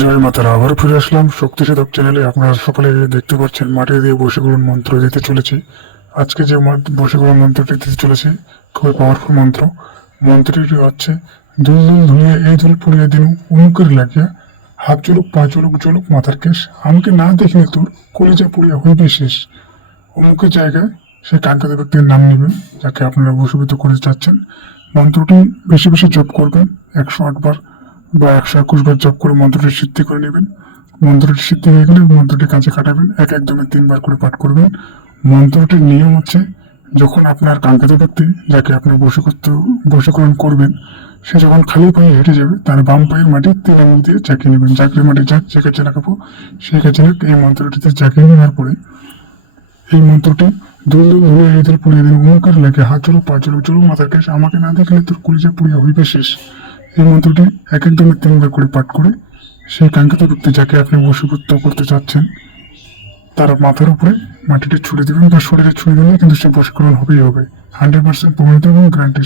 জয় মাতারা, আবার ফিরে আসলাম শক্তি সাধক চ্যানেলে। আপনারা সকলে দেখতে পাচ্ছেন মাটি দিয়ে বশীকরণ মন্ত্র দিতে চলেছি। আজকে যে বশীকরণ মন্ত্রটি দিতে চলেছি খুবই পাওয়ারফুল মন্ত্র। মন্ত্রটি হচ্ছে, দুল দুল ধুলিয়ে এই দুল পুড়িয়ে দিনু উমুকের লাগিয়া, হাত চলুক পা চলুক জলুক মাথার কেশ, আমাকে না দেখলে তোর কলিজা পুড়িয়া হইবে শেষ। অমুকের জায়গায় সে কাঙ্ক্ষিত ব্যক্তির নাম নেবেন যাকে আপনারা বশীভূত করতে চাচ্ছেন। মন্ত্রটি বেশি বেশি জপ করবেন, 108 বার বা 121 বার জপ করে মন্ত্রটি সিদ্ধি করে নেবেন। মন্ত্রটি সিদ্ধি হয়ে গেলে মন্ত্রটি কাজে খাটাবেন, একদমে 3 বার করে পাঠ করবেন। মন্ত্রটির নিয়ম হচ্ছে, যখন আপনার কাঙ্ক্ষিত ব্যক্তি যাকে আপনি বশীকরণ করবেন, সে যখন খালি পায়ে হেঁটে যাবে তার বাম পায়ের মাটি 3 আঙুল দিয়ে চাকিয়ে নেবেন। চাকরির মাটি যাক যে কাছে লাগাবো সেই কাছে এই মন্ত্রটিতে চাকিয়ে নেওয়ার পরে এই মন্ত্রটি দুল দুল ধরে এই দুল পুড়িয়ে দিন উমুকের লাগে, হাত চলুক পা চলুক জলুক মাথার কেশ, আমাকে না দেখলে তোর কলিজা পুড়িয়া হইবে শেষ। এই মন্ত্রটি একদমে 3 বার করে পাঠ করে সেই কাঙ্ক্ষিত ব্যক্তি যাকে আপনি বশীভূত করতে চাচ্ছেন তার মাথার উপরে মাটিটি ছুড়ে দেবেন বা শরীরে ছুঁড়ে দিলে কিন্তু সে বশীকরণ হবেই হবে। 100% প্রমাণিত এবং গ্যারান্টি।